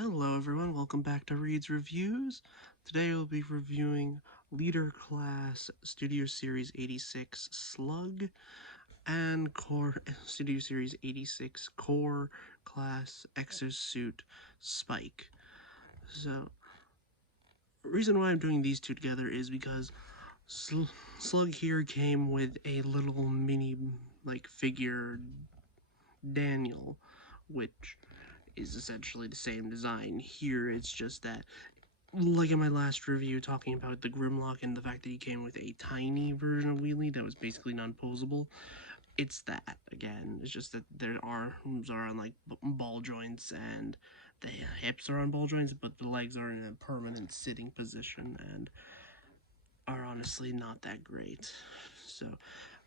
Hello everyone, welcome back to Reed's Reviews. Today we'll be reviewing Leader Class Studio Series 86 Slug and Studio Series 86 Core Class Exosuit Spike. So, the reason why I'm doing these two together is because Slug here came with a little mini figure Daniel, which is essentially the same design. Here it's just that, like in my last review talking about the GRIMLOCK and the fact that he came with a tiny version of WHEELIE that was basically non-posable, it's that again. It's just that their arms are on like ball joints and the hips are on ball joints, but the legs are in a permanent sitting position and are honestly not that great. So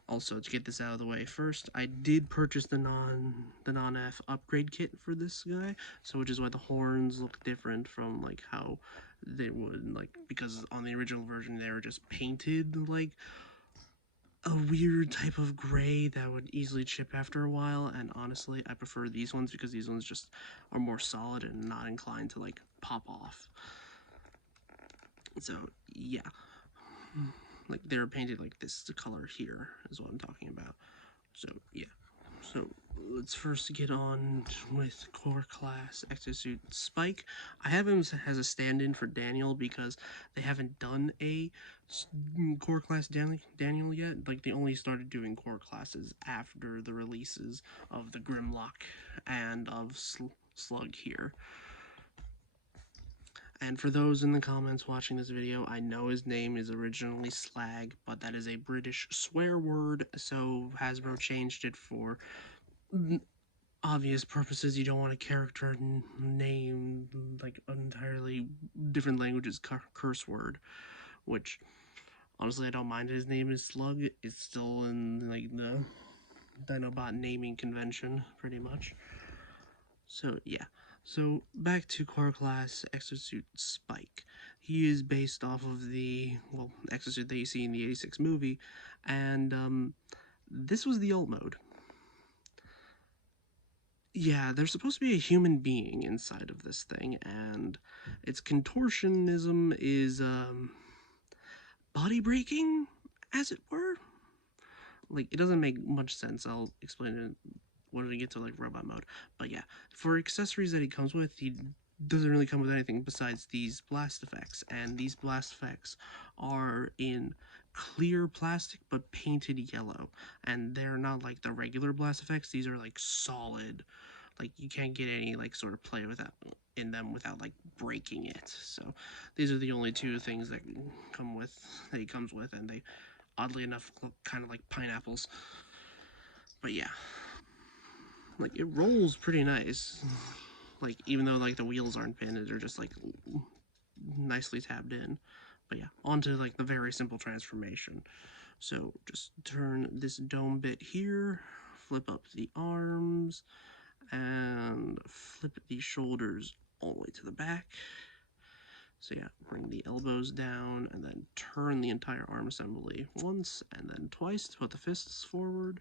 also, to get this out of the way first, I did purchase the non-F upgrade kit for this guy, so which is why the horns look different from like how they would, like, because on the original version they were just painted like a weird type of gray that would easily chip after a while, and honestly I prefer these ones because these ones just are more solid and not inclined to like pop off. So yeah, like they're painted like this color here is what I'm talking about. So yeah, so let's first get on with Core Class Exosuit Spike. I have him as a stand-in for Daniel because they haven't done a Core Class Daniel yet. Like, they only started doing Core Classes after the releases of the Grimlock and of Slug here. And for those in the comments watching this video, I know his name is originally Slag, but that is a British swear word, so Hasbro changed it for obvious purposes. You don't want a character name like entirely different languages curse word, which honestly I don't mind. His name is Slug. It's still in like the dinobot naming convention pretty much. So yeah, so back to Core Class Exosuit Spike. He is based off of the exosuit that you see in the 86 movie, and this was the alt mode. Yeah, there's supposed to be a human being inside of this thing, and its contortionism is body breaking, as it were. Like, it doesn't make much sense. I'll explain it when we get to like robot mode. But yeah, for accessories that he comes with, he doesn't really come with anything besides these blast effects, and these blast effects are in clear plastic but painted yellow, and they're not like the regular blast effects. These are like solid, like you can't get any like sort of play without in them without like breaking it. So these are the only two things that he comes with, and they oddly enough look kind of like pineapples. But yeah, like it rolls pretty nice. Like, even though like the wheels aren't pinned, they're just like nicely tabbed in. But yeah, onto like the very simple transformation. So just turn this dome bit here, flip up the arms, and flip the shoulders all the way to the back. So yeah, bring the elbows down and then turn the entire arm assembly once and then twice to put the fists forward,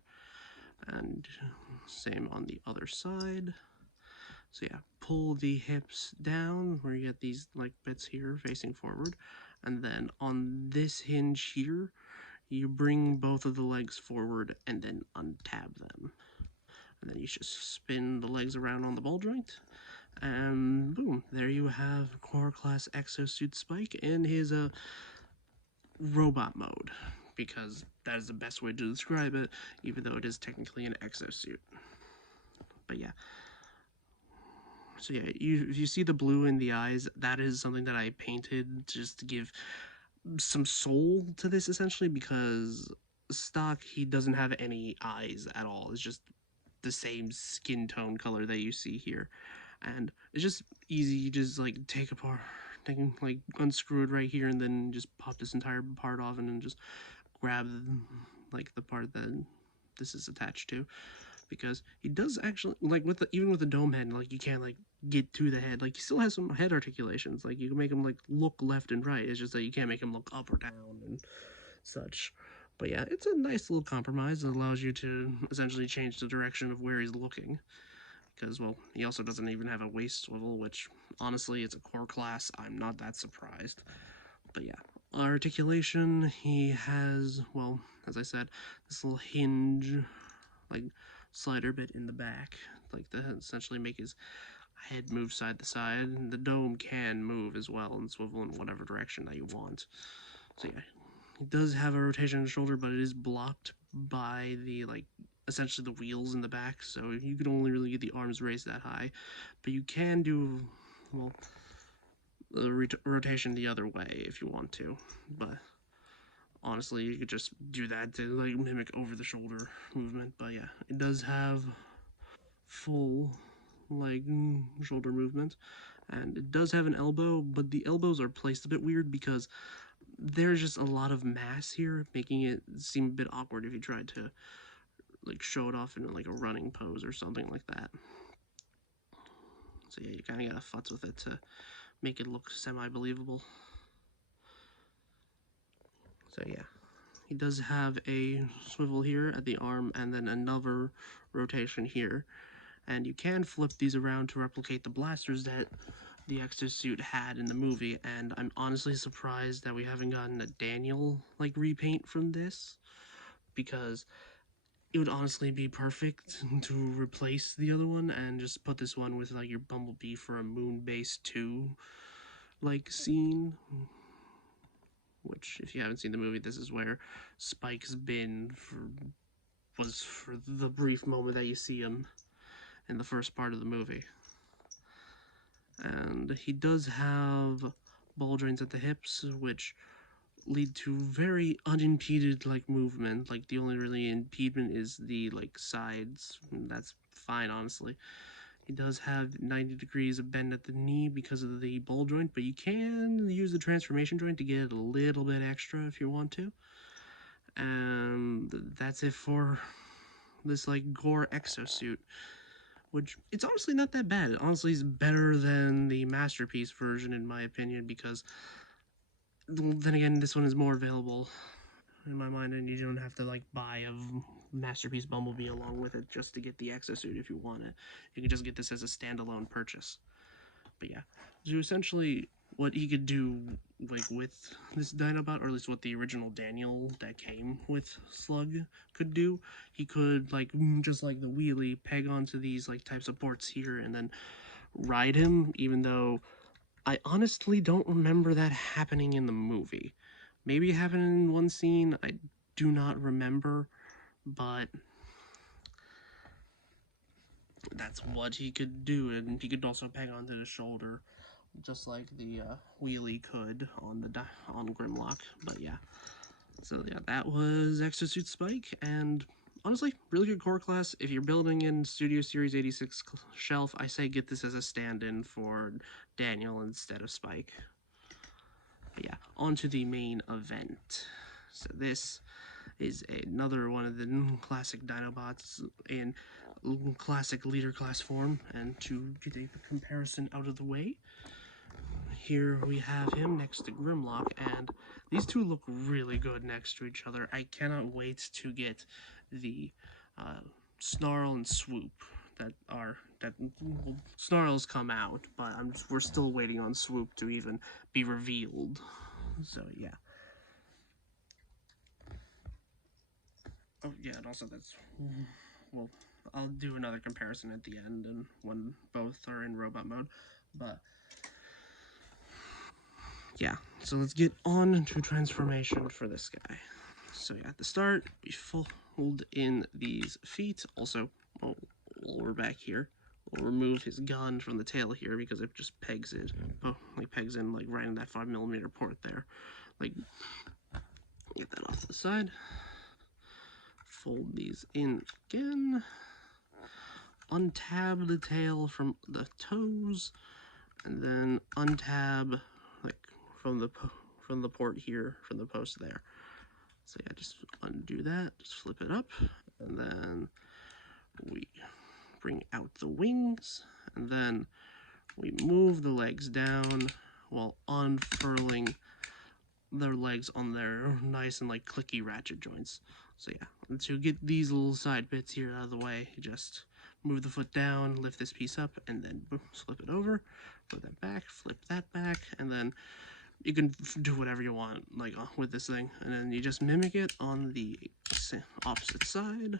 and same on the other side. So yeah, pull the hips down where you get these like bits here facing forward, and then on this hinge here, you bring both of the legs forward and then untab them. And then you just spin the legs around on the ball joint, and boom, there you have Core Class Exosuit Spike in his robot mode, because that is the best way to describe it, even though it is technically an exosuit. But yeah. So yeah, if you see the blue in the eyes, that is something that I painted just to give some soul to this, essentially, because stock, he doesn't have any eyes at all. It's just the same skin tone color that you see here, and it's just easy. You just like like unscrew it right here, and then just pop this entire part off, and then just grab like the part that this is attached to, because he does actually, like, with even with the dome head, like, you can't like get to the head. Like, he still has some head articulations, like you can make him like look left and right. It's just that you can't make him look up or down and such. But yeah, it's a nice little compromise that allows you to essentially change the direction of where he's looking, because, well, he also doesn't even have a waist swivel, which, honestly, it's a core class. I'm not that surprised. But yeah, articulation, he has, well, as I said, this little hinge, like, slider bit in the back, like, to essentially make his head move side to side. And the dome can move as well and swivel in whatever direction that you want. So yeah, he does have a rotation in the shoulder, but it is blocked by the, like, essentially the wheels in the back, so you can only really get the arms raised that high. But you can do, well, the rotation the other way if you want to. But honestly, you could just do that to, like, mimic over the shoulder movement. But yeah, it does have full, like, shoulder movement, and it does have an elbow, but the elbows are placed a bit weird because there's just a lot of mass here, making it seem a bit awkward if you tried to, like, show it off in, like, a running pose or something like that. So yeah, you kind of gotta futz with it to make it look semi-believable. So yeah, he does have a swivel here at the arm and then another rotation here. And you can flip these around to replicate the blasters that the Exosuit had in the movie, and I'm honestly surprised that we haven't gotten a Daniel, like, repaint from this, because it would honestly be perfect to replace the other one and just put this one with, like, your Bumblebee for a Moonbase 2, like, scene. Which, if you haven't seen the movie, this is where Spike's been was for the brief moment that you see him in the first part of the movie. And he does have ball joints at the hips, which lead to very unimpeded, like, movement. Like, the only really impediment is the, like, sides. That's fine, honestly. He does have 90 degrees of bend at the knee because of the ball joint, but you can use the transformation joint to get a little bit extra if you want to. And that's it for this, like, gore exosuit, which, it's honestly not that bad. It honestly is better than the Masterpiece version, in my opinion, because, then again, this one is more available in my mind, and you don't have to, like, buy a Masterpiece Bumblebee along with it just to get the exosuit if you want it. You can just get this as a standalone purchase. But yeah, so essentially what he could do, like, with this Dinobot, or at least what the original Daniel that came with Slug could do, he could, like, just like the wheelie, peg onto these, like, type supports here and then ride him, even though I honestly don't remember that happening in the movie. Maybe it happened in one scene, I do not remember, but that's what he could do, and he could also peg onto the shoulder, just like the wheelie could on the on GRIMLOCK. But yeah, so yeah, that was Exosuit Spike, and honestly, really good core class. If you're building in Studio Series 86 shelf, I say get this as a stand-in for Daniel instead of Spike. But yeah, on to the main event. So this is another one of the classic Dinobots in classic leader class form, and to get a comparison out of the way, here we have him next to Grimlock, and these two look really good next to each other. I cannot wait to get the Snarl and Swoop that well, Snarl's come out, but we're still waiting on Swoop to even be revealed. So yeah. Oh yeah, and also that's, well, I'll do another comparison at the end and when both are in robot mode, but yeah, so let's get on to transformation for this guy. So yeah, at the start, we fold in these feet. Also, while we're back here, we'll remove his gun from the tail here because it just pegs it, like pegs in, like, right in that 5mm port there. Like, get that off to the side. Fold these in again. Untab the tail from the toes, and then untab, like, from the port here, from the post there. So yeah, just undo that, just flip it up, and then we bring out the wings, and then we move the legs down while unfurling their legs on their nice and, like, clicky ratchet joints. So yeah, and to get these little side bits here out of the way, you just move the foot down, lift this piece up, and then flip it over, put that back, flip that back, and then you can do whatever you want, like with this thing, and then you just mimic it on the opposite side.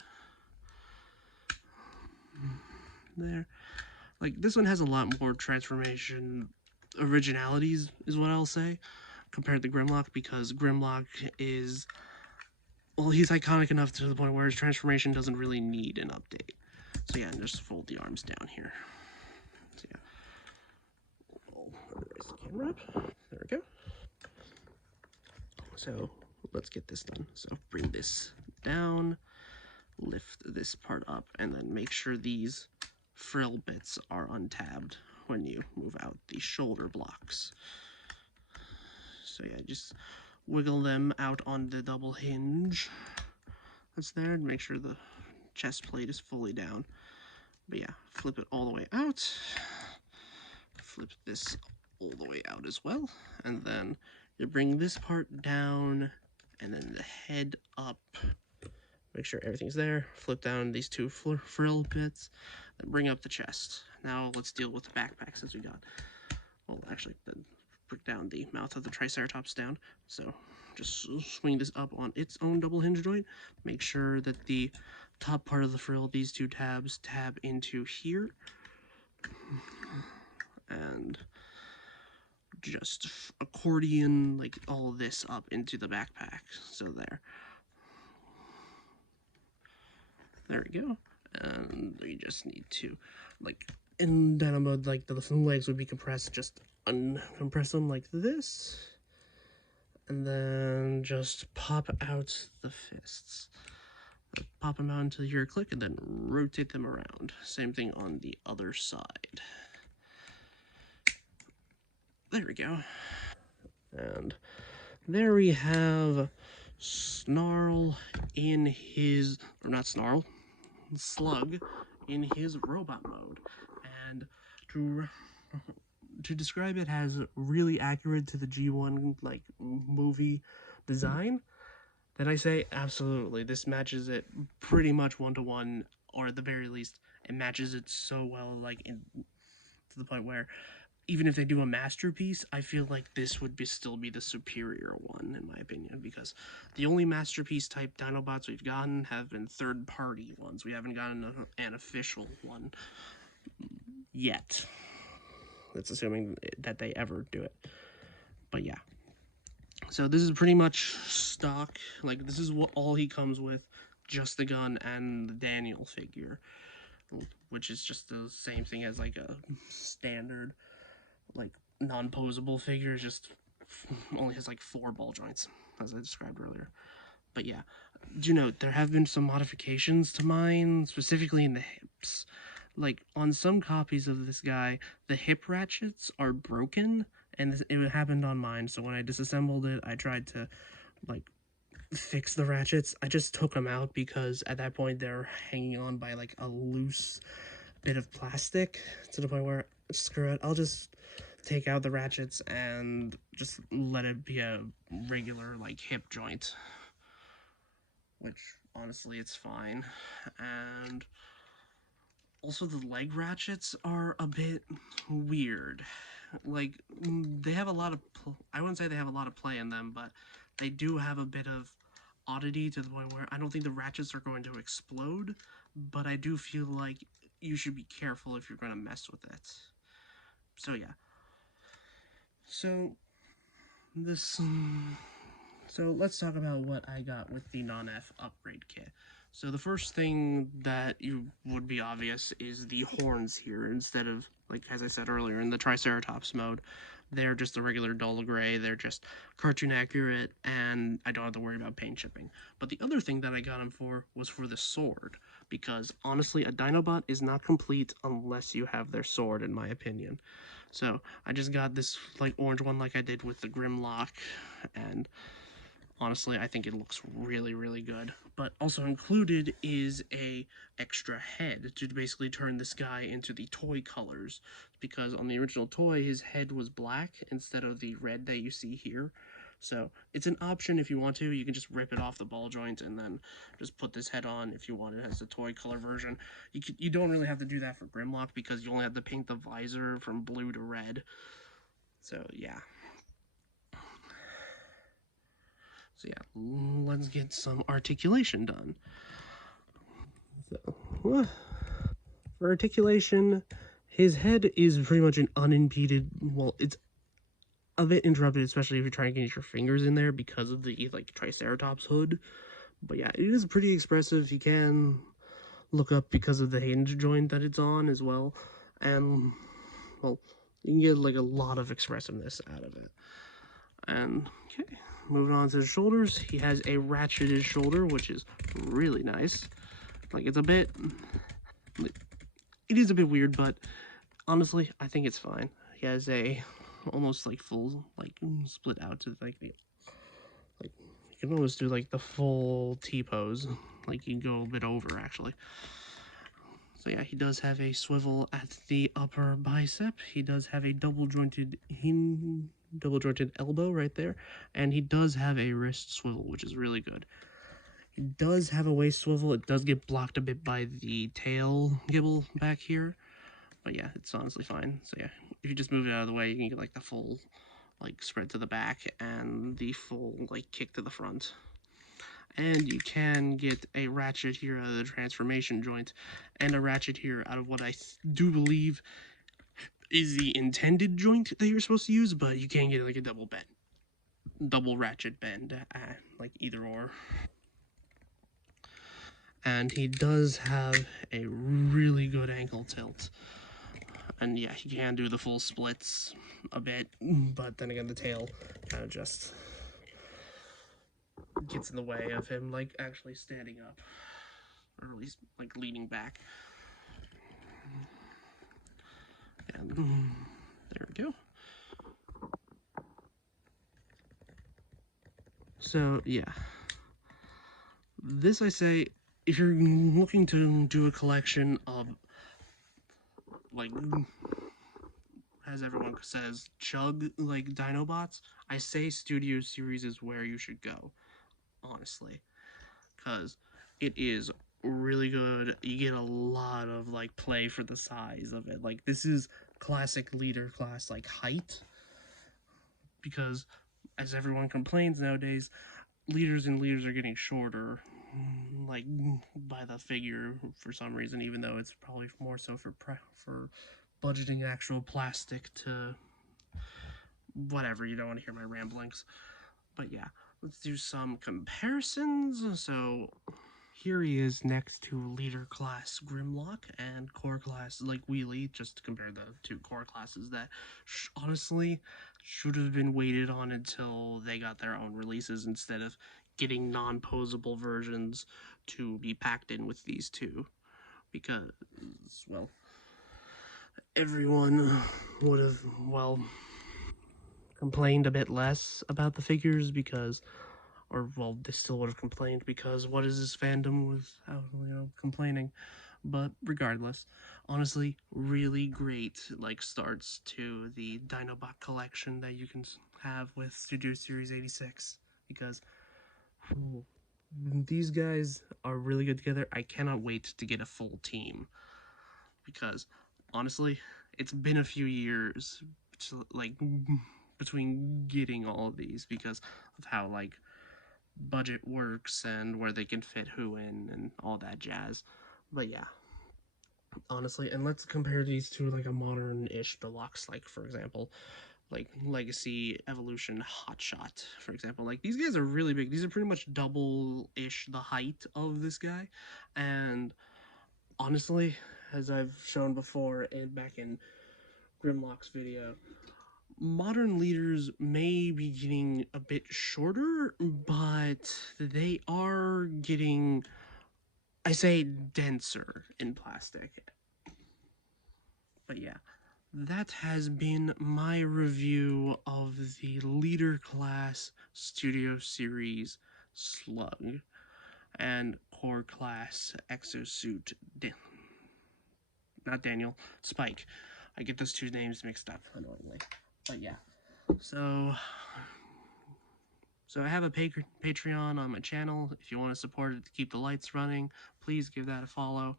There. Like, this one has a lot more transformation originalities, is what I'll say, compared to Grimlock, because Grimlock is, well, he's iconic enough to the point where his transformation doesn't really need an update. So yeah, and just fold the arms down here. So yeah. I'll erase the camera up. There we go. So let's get this done. So bring this down, lift this part up, and then make sure these frill bits are untabbed when you move out the shoulder blocks. So yeah, just wiggle them out on the double hinge that's there and make sure the chest plate is fully down. But yeah, flip it all the way out. Flip this all the way out as well. And then you bring this part down and then the head up. Make sure everything's there. Flip down these two frill bits. Then bring up the chest. Now let's deal with the backpack since we got, well, actually, then put down the mouth of the Triceratops down. So just swing this up on its own double hinge joint. Make sure that the top part of the frill, these two tabs, tab into here. And just accordion like all of this up into the backpack. So there we go. And we just need to, like, in dino mode, like the legs would be compressed, just uncompress them like this, and then just pop out the fists. Pop them out until you hear a click, and then rotate them around. Same thing on the other side. There we go. And there we have Snarl in his, or not Snarl, Slug in his robot mode. And to describe it as really accurate to the G1 like movie design, then I say absolutely. This matches it pretty much 1-to-1, or at the very least, it matches it so well, like to the point where even if they do a masterpiece, I feel like this would still be the superior one, in my opinion, because the only masterpiece type Dinobots we've gotten have been third-party ones. We haven't gotten an official one yet. That's assuming that they ever do it. But yeah. So this is pretty much stock. Like, this is what all he comes with, just the gun and the Daniel figure, which is just the same thing as like a standard like non-posable figure. Just only has like 4 ball joints, as I described earlier. But yeah, do note there have been some modifications to mine, specifically in the hips. Like, on some copies of this guy, the hip ratchets are broken, and it happened on mine. So when I disassembled it, I tried to like fix the ratchets. I just took them out because at that point they're hanging on by like a loose bit of plastic, to the point where, screw it, I'll just take out the ratchets and just let it be a regular like hip joint, which honestly it's fine. And also the leg ratchets are a bit weird. Like, they have a lot of I wouldn't say they have a lot of play in them, but they do have a bit of oddity, to the point where I don't think the ratchets are going to explode, but I do feel like you should be careful if you're going to mess with it. So yeah. So let's talk about what I got with the non-F upgrade kit. So the first thing that you would be obvious is the horns here. Instead of, like, as I said earlier, in the Triceratops mode, they're just a regular dull gray. They're just cartoon accurate, and I don't have to worry about paint chipping. But the other thing that I got them for was for the sword, because honestly, a Dinobot is not complete unless you have their sword, in my opinion. So I just got this like orange one like I did with the Grimlock, and honestly, I think it looks really, really good. But also included is a extra head to basically turn this guy into the toy colors, because on the original toy, his head was black instead of the red that you see here. So it's an option if you want to. You can just rip it off the ball joint and then just put this head on if you want it as a toy color version. You don't really have to do that for GRIMLOCK because you only have to paint the visor from blue to red. So yeah. So yeah, let's get some articulation done. So, for articulation, his head is pretty much an unimpeded. Well, it's a bit interrupted, especially if you're trying to get your fingers in there because of the like Triceratops hood. But yeah, it is pretty expressive. You can look up because of the hinge joint that it's on as well, and well, you can get like a lot of expressiveness out of it. And okay, moving on to the shoulders, he has a ratcheted shoulder, which is really nice. Like it's a bit, it is a bit weird, but honestly, I think it's fine. He has a almost like full like split out to like the like you can almost do like the full T pose. Like you can go a bit over actually. So yeah, he does have a swivel at the upper bicep. He does have a double jointed elbow right there, and he does have a wrist swivel, which is really good. He does have a waist swivel. It does get blocked a bit by the tail gibble back here, but yeah, it's honestly fine. So yeah, if you just move it out of the way, you can get like the full like spread to the back and the full like kick to the front. And you can get a ratchet here out of the transformation joint and a ratchet here out of what I do believe is the intended joint that you're supposed to use, but you can get like a double ratchet bend, like either or. And he does have a really good ankle tilt. And yeah, he can do the full splits a bit, but then again, the tail kind of just gets in the way of him like actually standing up, or at least like leaning back. And there we go. So yeah, this I say, if you're looking to do a collection of like, as everyone says, chug like dinobots, I say Studio Series is where you should go, honestly, because it is really good. You get a lot of like play for the size of it. Like this is classic leader class like height, because as everyone complains nowadays, leaders are getting shorter, like by the figure for some reason, even though it's probably more so for budgeting actual plastic to whatever. You don't want to hear my ramblings, but yeah, let's do some comparisons. So here he is next to leader class Grimlock and core class like Wheelie, just to compare the two core classes that honestly should have been waited on until they got their own releases instead of getting non-posable versions to be packed in with these two, because well, everyone would have complained a bit less about the figures because, or well, they still would have complained because what is this fandom without complaining. But regardless, honestly, really great like starts to the Dinobot collection that you can have with Studio Series 86, because ooh, these guys are really good together. I cannot wait to get a full team, because honestly, it's been a few years to, like between getting all of these because of how like budget works and where they can fit who in and all that jazz. But yeah, honestly, and let's compare these to like a modern-ish deluxe, like for example, like Legacy, Evolution, Hotshot, for example. Like these guys are really big. These are pretty much double-ish the height of this guy, and honestly, as I've shown before and back in Grimlock's video, modern leaders may be getting a bit shorter, but they are getting, I say, denser in plastic. But yeah, that has been my review of the Leader Class Studio Series Slug and Core Class Exosuit. Not Daniel, Spike. I get those two names mixed up annoyingly. But yeah, so So I have a Patreon on my channel. If you want to support it to keep the lights running, please give that a follow.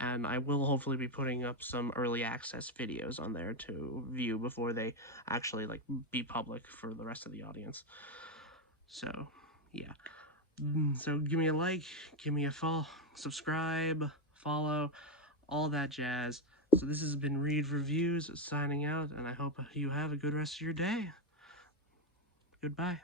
And I will hopefully be putting up some early access videos on there to view before they actually like be public for the rest of the audience. So yeah. So give me a like, give me a follow, subscribe, follow, all that jazz. So this has been Reed Reviews signing out, and I hope you have a good rest of your day. Goodbye.